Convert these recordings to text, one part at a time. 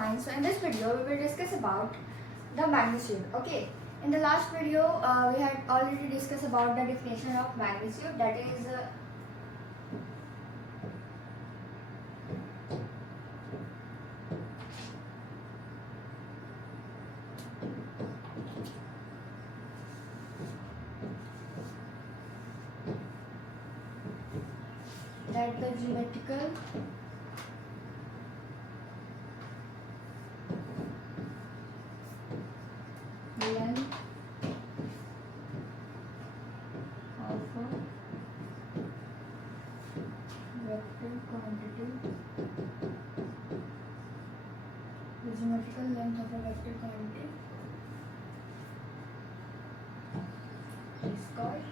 fine. So in this video we will discuss about the magnitude. Okay. In the last video we had already discussed about the definition of magnitude, that is that the geometrical length of a vector quantity, the geometrical length of a vector quantity is called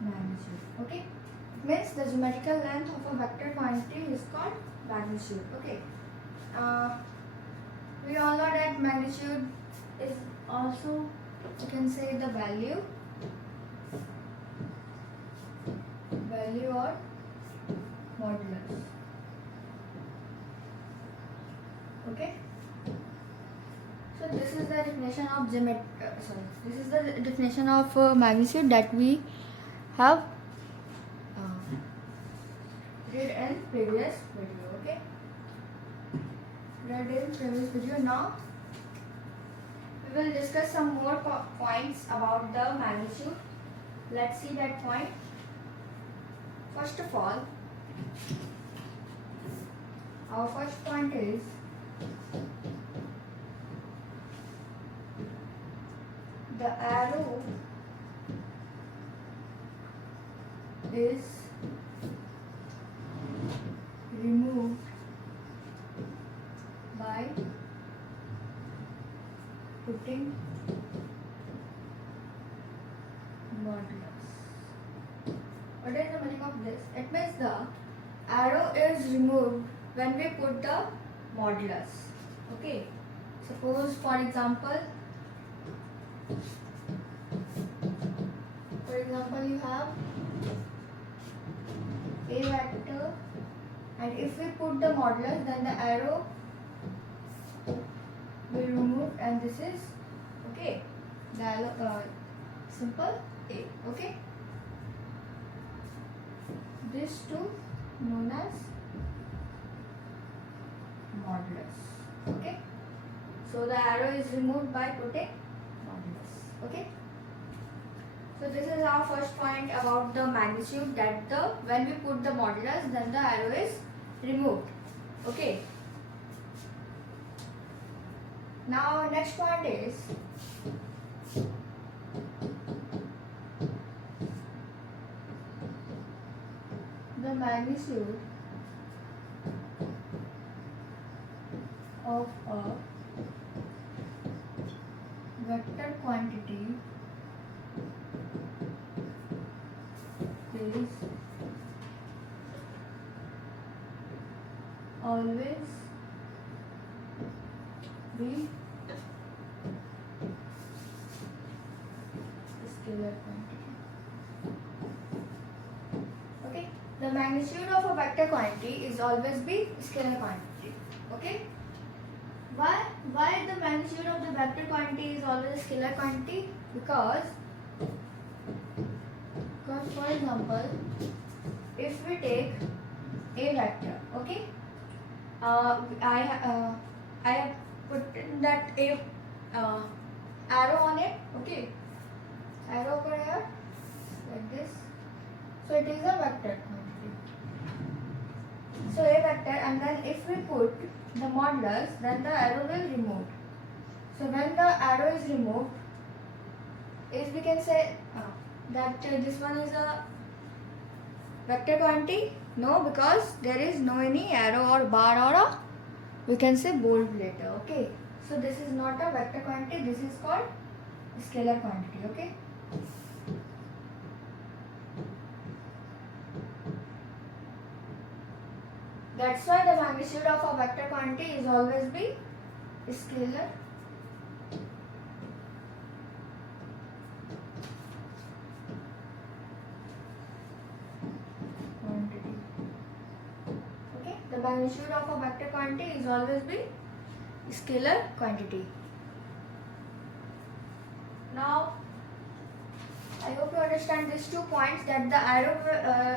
magnitude. Okay, it means the geometrical length of a vector quantity is called magnitude. Okay, we all know that magnitude is also, you can say, the value or modulus. Okay, so this is the definition of this is the definition of magnitude that we have read in previous video. Okay, read in previous video. Now we will discuss some more points about the magnitude. Let's see that point. First of all, our first point is the arrow is removed by putting modulus. What is the meaning of this? It means the arrow is removed when we put the modulus. Okay, suppose for example you have a vector, and if we put the modulus, then the arrow will remove, and this is okay, the simple a. Okay, this too known as modulus. Okay, so the arrow is removed by putting modulus. Okay, so this is our first point about the magnitude, that when we put the modulus, then the arrow is removed. Okay, now next point is the magnitude of a vector quantity is always be scalar quantity. Okay, the magnitude of a vector quantity is always be scalar quantity. Okay, why the magnitude of the vector quantity is always a scalar quantity? Because for example, if we take a vector, okay, I have put that a arrow on it. Okay, arrow over here like this, so it is a vector quantity. So a vector, and then if we put the modulus, then the arrow will remove. So when the arrow is removed, if we can say that this one is a vector quantity? No, because there is no any arrow or bar or a, we can say, bold letter. Okay, so this is not a vector quantity, this is called scalar quantity. Okay, that's why the magnitude of a vector quantity is always be scalar magnitude of a vector quantity is always be scalar quantity. Now, I hope you understand these 2 points, that the arrow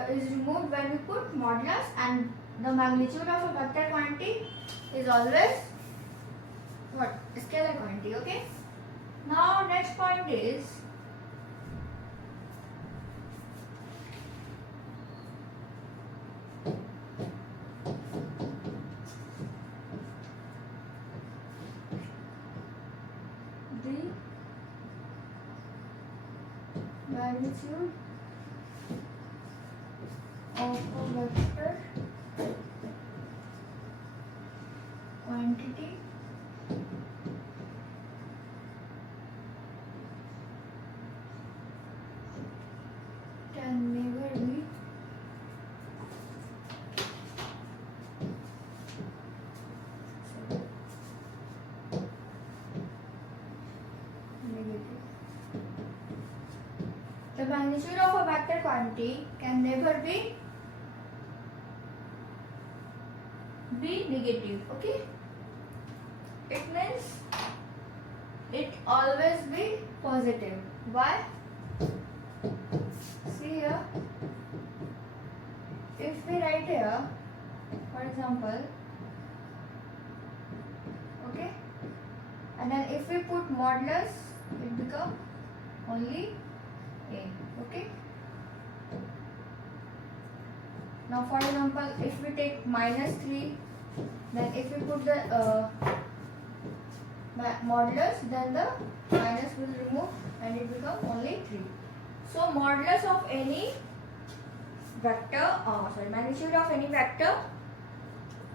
is removed when we put modulus, and the magnitude of a vector quantity is always what? Scalar quantity. Okay. Now, next point is the magnitude of a vector quantity can never be negative. The magnitude of a vector quantity can never be negative. Okay, it means it always be positive. Why? See here, if we write here, for example, okay, and then if we put modulus, it become only a. Okay. Now, for example, if we take -3, then if we put the modulus, then the minus will remove and it become only 3. So, modulus of any vector, magnitude of any vector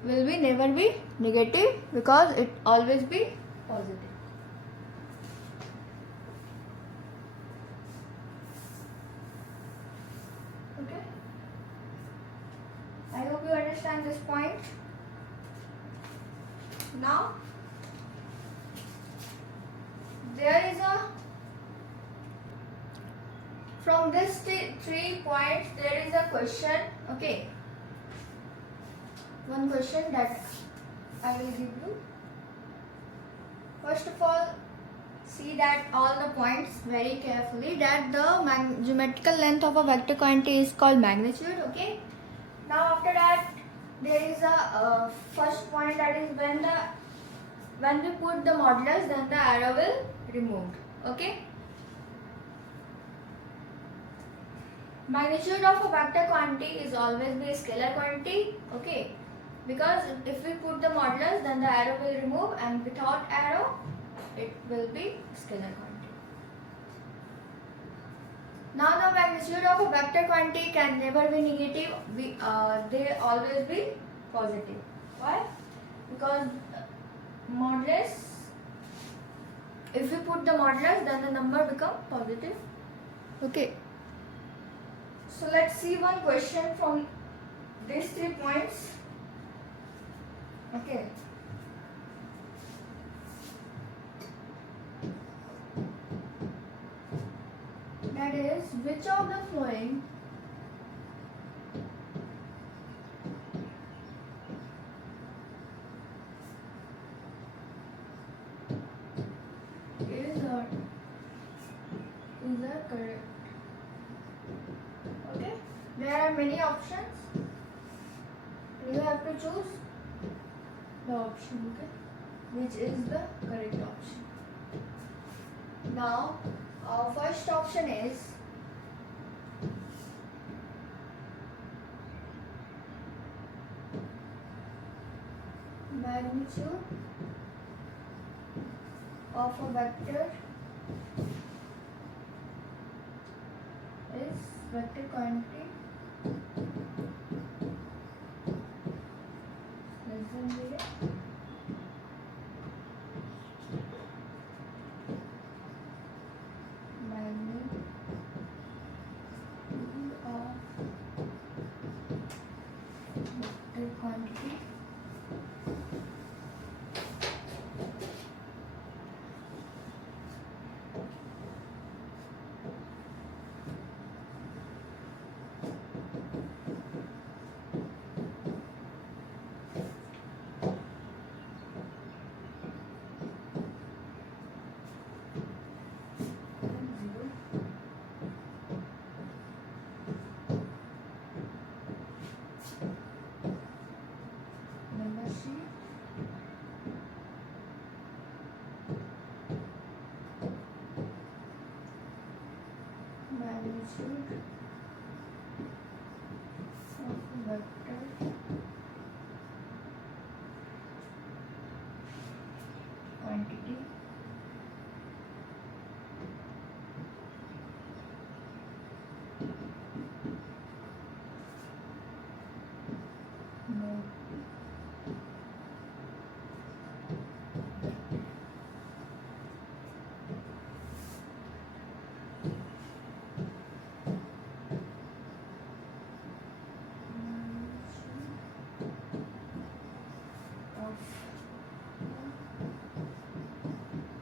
will be never be negative, because it always be positive. Okay. I hope you understand this point. Now, there is from this 3 points, there is a question. Okay. One question that I will give you. First of all, see that all the points very carefully, that the geometrical length of a vector quantity is called magnitude. Okay. Now, after that, there is a first point, that is when we put the modulus, then the arrow will removed. Okay. Magnitude of a vector quantity is always be a scalar quantity. Okay. Because if we put the modulus, then the arrow will remove, and without arrow, it will be scalar quantity. Now, the magnitude of a vector quantity can never be negative. They always be positive. Why? Because modulus, if we put the modulus, then the number become positive. Okay. So, let's see one question from these 3 points. Okay. That is, which of the following is correct? Okay. There are many options. You have to choose the option, okay, which is the correct option. Now, our first option is magnitude of a vector is vector quantity less than 0. Magnitude of vector quantity magnitude of vector quantity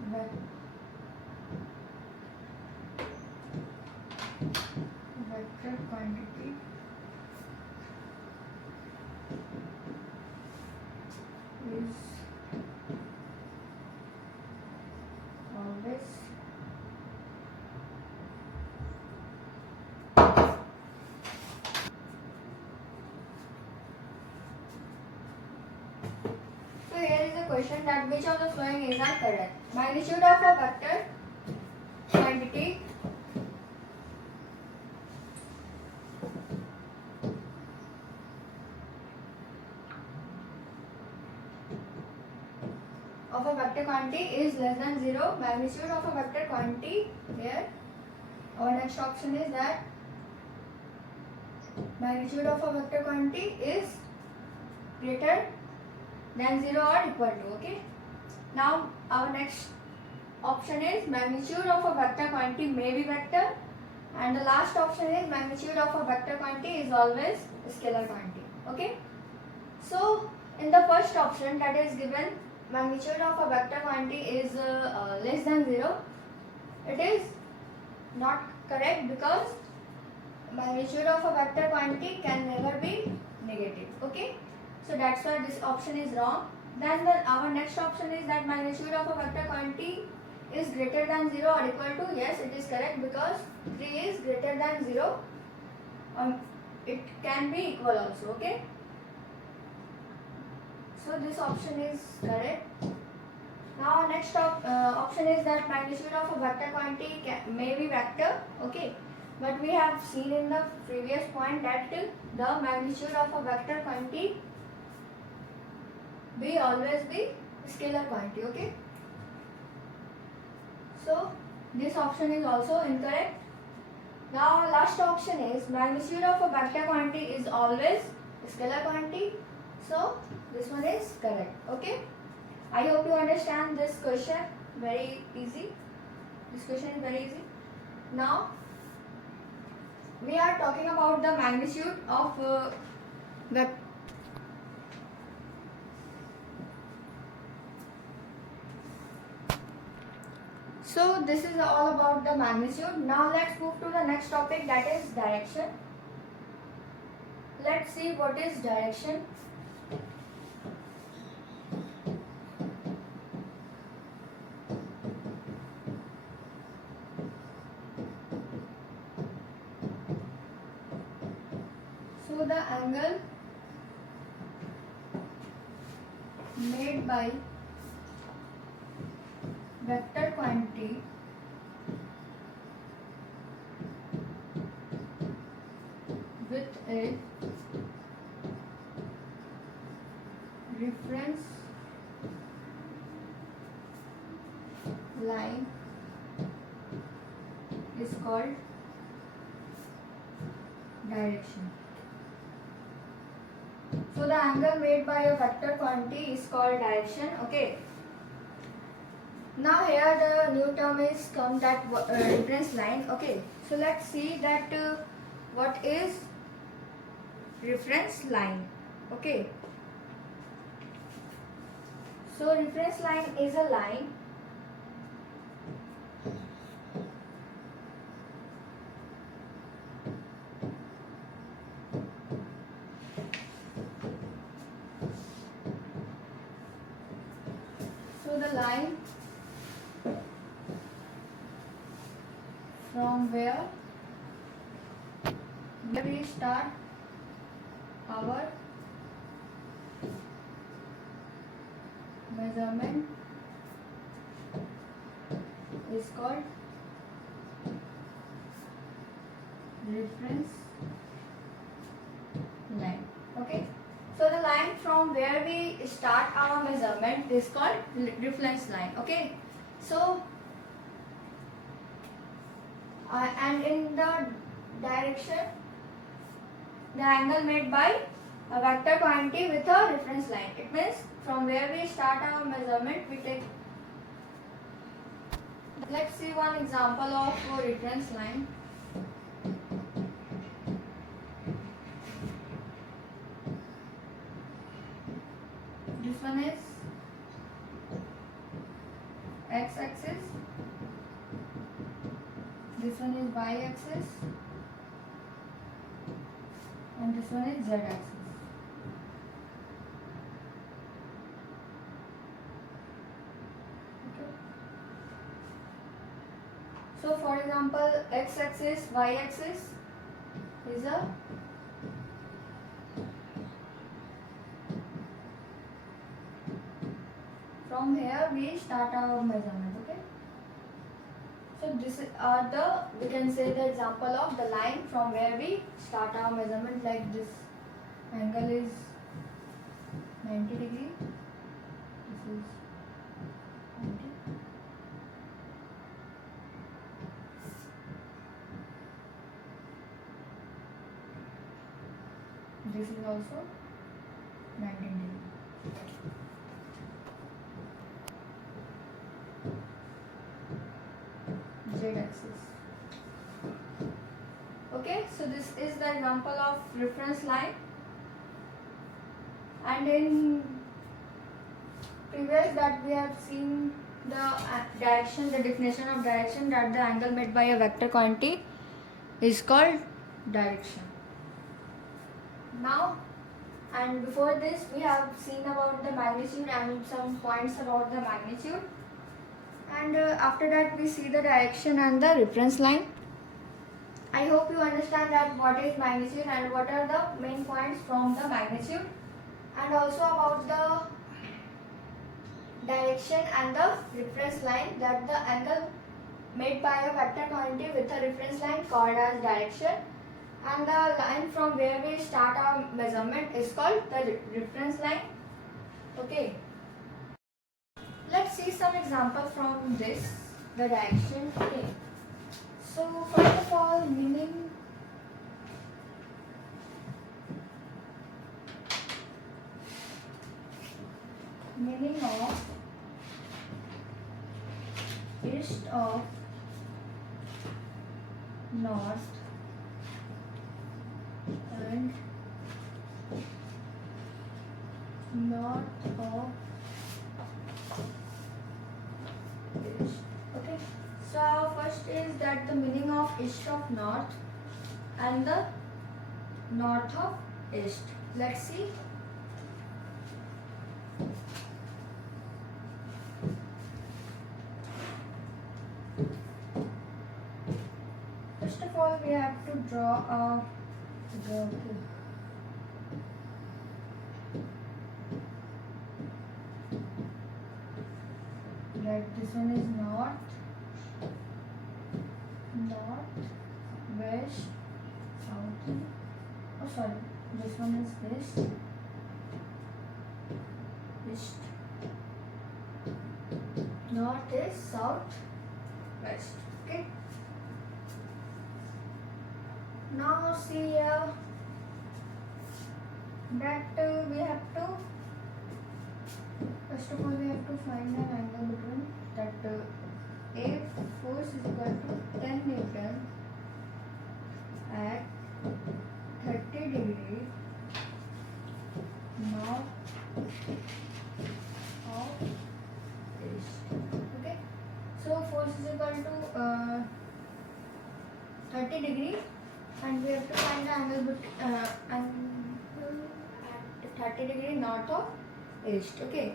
made of vector quantity is always so here is a question that which of the following is not correct. Magnitude of a vector quantity of a vector quantity is less than 0. Magnitude of a vector quantity here. Our next option is that magnitude of a vector quantity is greater than 0 or equal to. Okay. Now our next option is magnitude of a vector quantity may be vector, and the last option is magnitude of a vector quantity is always scalar quantity. Okay. So in the first option that is given, magnitude of a vector quantity is less than 0. It is not correct because magnitude of a vector quantity can never be negative. Okay, so that's why this option is wrong. Then our next option is that magnitude of a vector quantity is greater than 0 or equal to. Yes, it is correct because 3 is greater than 0. It can be equal also. Okay. So this option is correct. Now next option is that magnitude of a vector quantity may be vector. Okay, but we have seen in the previous point that the magnitude of a vector quantity be always be scalar quantity. Okay, so this option is also incorrect. Now last option is magnitude of a vector quantity is always scalar quantity. So this one is correct. Okay, I hope you understand this question. Very easy. This question is very easy. Now we are talking about the magnitude of the so this is all about the magnitude. Now let's move to the next topic, that is direction. Let's see what is direction. So the angle made by vector quantity with a reference line is called direction. So the angle made by a vector quantity is called direction. Okay. Now here the new term is come, that reference line. Okay. So let's see that what is reference line. Okay. So reference line is a line line from where we start our measurement is called reference line. Okay, so the line from where we start our measurement is called reference line. Okay, so and in the direction, the angle made by a vector quantity with a reference line. It means from where we start our measurement, we take. Let's see one example of a reference line. This one is x-axis, this one is y-axis, and this one is z-axis. Okay. So for example, x-axis, y-axis is a from here we start our measurement. Okay, so this are the, we can say, the example of the line from where we start our measurement. Like this angle is 90 degree, this is 90, this is also 19 degree. Z-axis. Okay, so this is the example of reference line. And in previous that we have seen the direction, the definition of direction, that the angle made by a vector quantity is called direction. Now, and before this we have seen about the magnitude and some points about the magnitude. And after that we see the direction and the reference line. I hope you understand that what is magnitude and what are the main points from the magnitude, and also about the direction and the reference line, that the angle made by a vector quantity with a reference line called as direction, and the line from where we start our measurement is called the reference line. Okay. Let's see some example from this, the direction. Okay. So first of all, meaning of east of north and north of east. Okay, so first is that the meaning of east of north and the north of east. Let's see. First of all, we have to draw a circle. Like this one is north, west, south. Oh, sorry, this one is this, east. North is south, west. Okay. Now see here that we have to, first of all we have to find an angle between that A force is equal to 10 Newton at 30 degree north of east. Okay, so force is equal to 30 degree, and we have to find the angle at 30 degree north of east. Okay,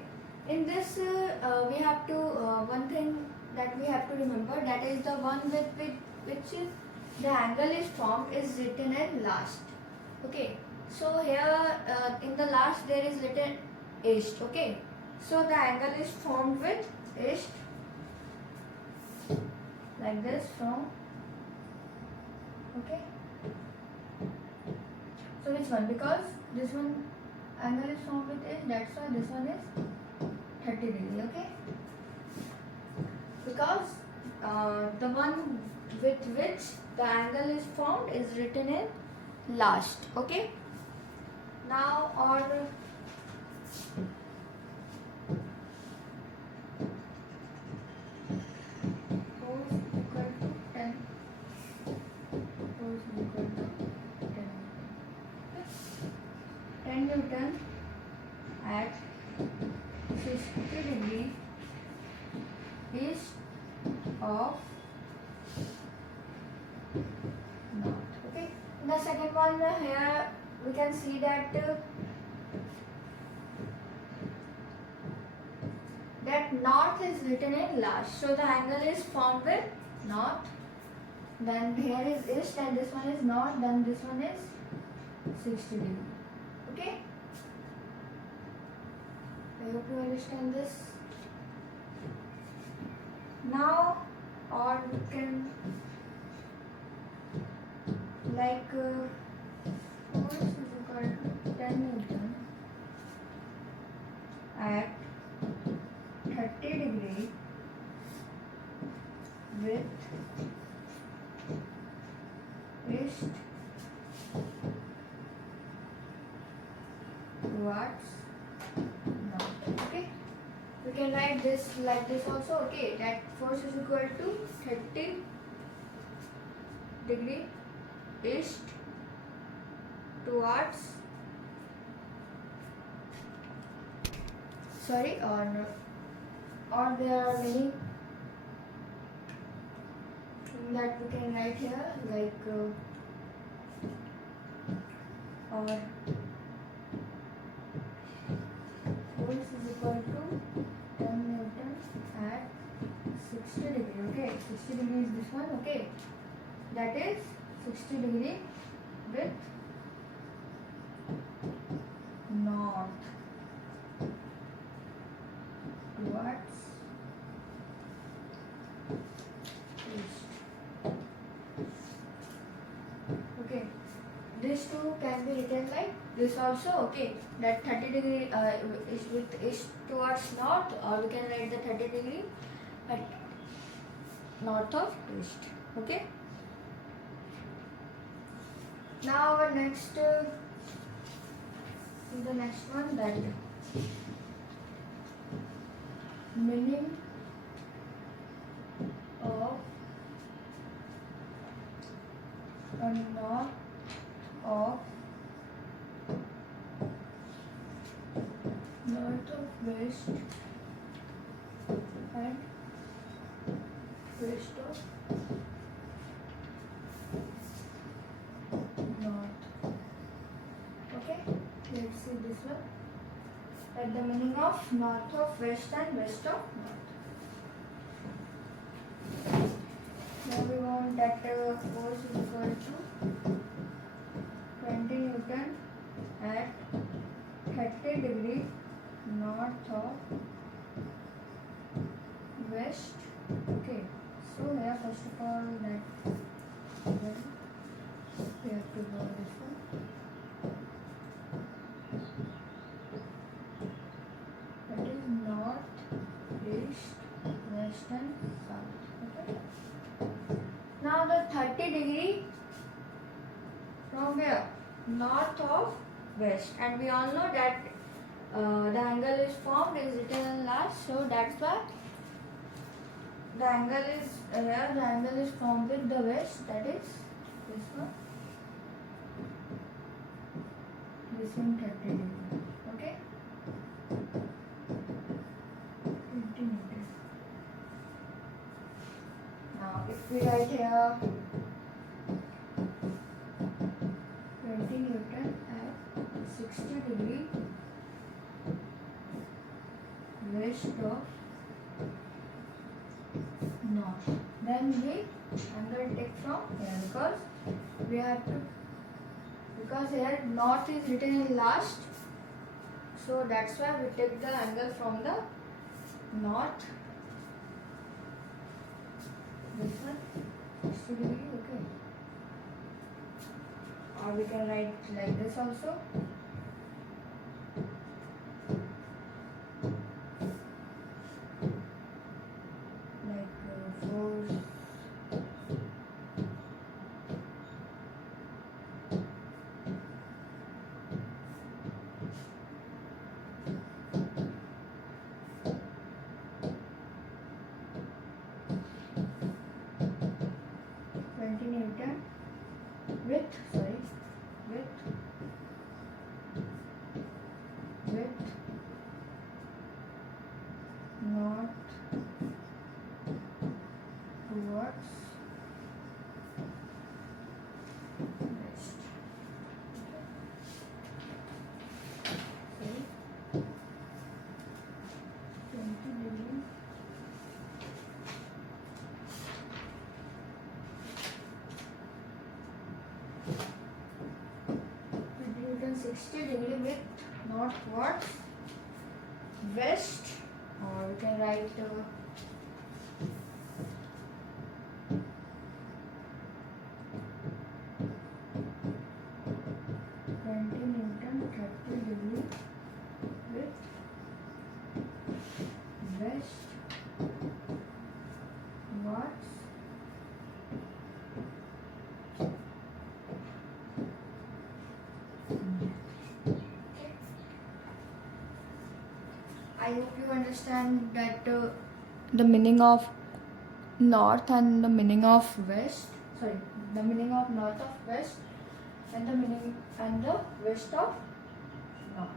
in this we have to one thing that we have to remember, that is the one with which the angle is formed is written in last. Okay, so here in the last there is written east. Okay, so the angle is formed with east like this from. Okay, So which one? Because this one angle is formed with edge, that's why this one is 30 degree. Okay. Because the one with which the angle is formed is written in last. Okay. Now on force equal to 10. Force equal to 10. 10 Newton at 60 degree east of north. Okay. In the second one here we can see that that north is written in last. So the angle is formed with north. Then here is east and this one is north. Then this one is 60 degree. Okay. I hope you understand this. Now, or we can like force is equal to 10 Newton at 30 degree with east towards north. Okay. We can write this like this also. Okay, that force is equal to 30 degree east towards or there are many that we can write here like or force is equal to 10 Newton at 60 degree. Okay, 60 degree is this one. Okay, that is 60 degree with north towards east. Okay, these two can be written like this also. Okay, that 30 degree is with east towards north, or we can write the 30 degree at north of east. Okay. Now our next is the next one, that meaning of a north of west and west of north. Okay, let's see this one. At the meaning of north of west and west of north. Now we want that force is equal to 20 Newton at 30 degree north of west. Okay, so here first of all that we have to draw this one. That is north, east, west and south. Okay. Now the 30 degree from where? North of west, and we all know that the angle is formed is written in last, so that's why the angle is here. The angle is formed with the west, that is this one. This one 30 degree. Okay. 20 meters. Now if we write here 20 Newton at 60 degree west of north, then we angle take from here, because we have to, because here north is written in last, so that's why we take the angle from the north. This one 60 degree. Okay, or or we can write like this also. Like force. Newton with not towards west. Okay. 20 degree. Newton 60 degree with not towards west, or we can write 20 Newton 30 degree with west towards I hope you understand that the meaning of north and the meaning of west. Sorry, the meaning of north of west and the meaning and the west of north.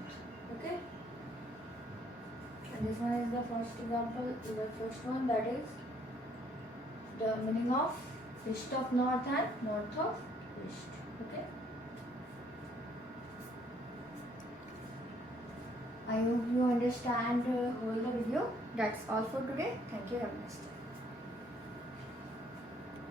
Okay. And this one is the first example. The first one, that is the meaning of east of north and north of east. Okay. I hope you understand whole the video. That's all for today. Thank you. Have a nice day.